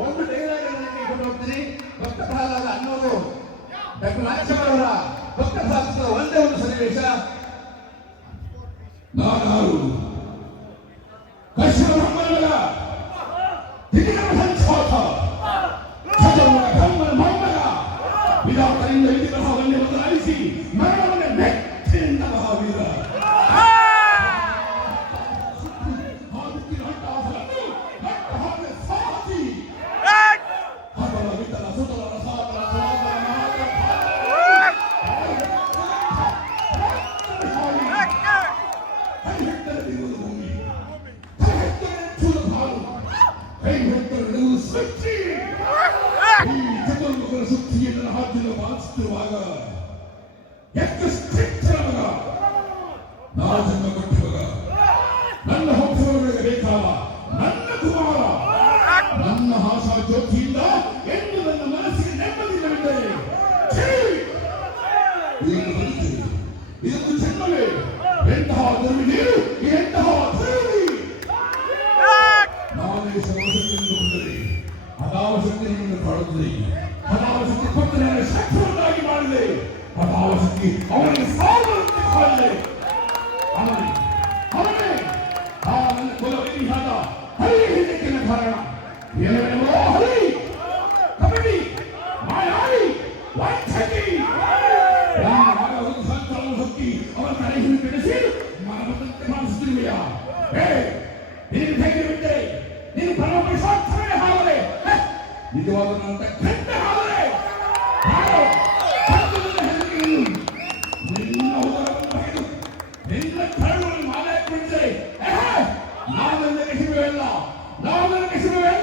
ಒಂದು ಡೈಲಾಗ್ ಇಟ್ಕೊಂಡು ಹೋಗ್ತೀನಿ ಭಕ್ತ ಪ್ರಹ್ಲಾದ ಅನ್ನೋದು ಡಾಕ್ಟರ್ ನಾಗೇಶ್ವರವರ ಭಕ್ತ ಸಾಧಿಸಿದ ಒಂದೇ ಒಂದು ಸನ್ನಿವೇಶ. ನಾನಾರು ಕಶ್ಯಪ ಬ್ರಹ್ಮನ ದಿಗಿನ ಸಂಸ್ವಾಸ ಧರ್ಮನ ಬ್ರಹ್ಮನ ಎಷ್ಟು ಸ್ಟ್ರಿಕ್ಟ್ ಮಗ ನಾ ಜನ್ಮ ಕೊಟ್ಟಿರುವಾಗ ನನ್ನ ಬೇಕಾದ ನನ್ನ ಕುಮಾರ, ನನ್ನ ಹಾಸ ಜ್ಯೋತಿಯಿಂದ ಎಂದು ನನ್ನ ಮನಸ್ಸಿಗೆ ನೆಮ್ಮದಿಗಳಿದ್ದರೆ ಏನು ಬದುಕಿದೆ ಇದೊಂದು ಜನ್ಮವೇ. ಎಂತಹ ದುರ್ವಿ ನೀರು ಎಂತಹ ದುರ್ವಿ. ನಾನೇ ಸರ್ವಶಕ್ತಿಯನ್ನು ಹೊಂದಿದೆ ಅದಾವ ಶಕ್ತಿ ನಿಮ್ಮನ್ನು ಕಾಡುತ್ತದೆ ಅವನೇ ಆ ನನ್ನ ಕುಲವಿಹಾದ ಹರಿ ಹಿಂದಕ್ಕಿನ ಕಾರಣ ಏನೇನೋ ಹರಿ ಕಬಡ್ಡಿ ಮಾಯಾವಿ ವಂಚಕಿ ನನ್ನ ಮಗ ಒಂದು ಸಂತಾನ ಹೊಕ್ಕಿ ಅವನ ತಲೆ ಹಿಂದೆ ಬೆಳೆಸಿ ಮನಬಂದಂತೆ ಮಾಡಿಸುತ್ತಿರುವೆಯಾ ಹೇ ನೀನು ಹೇಗೆ ಬಿಟ್ಟೆ ನೀನು ಪರಮ ಸಾಕ್ಷರೇ ಹಾವಲೆ ನಿಜವಾದ ನನ್ನ ಕೆಟ್ಟ ಹಾವಲೆ ನಾನು ನಿನ್ನ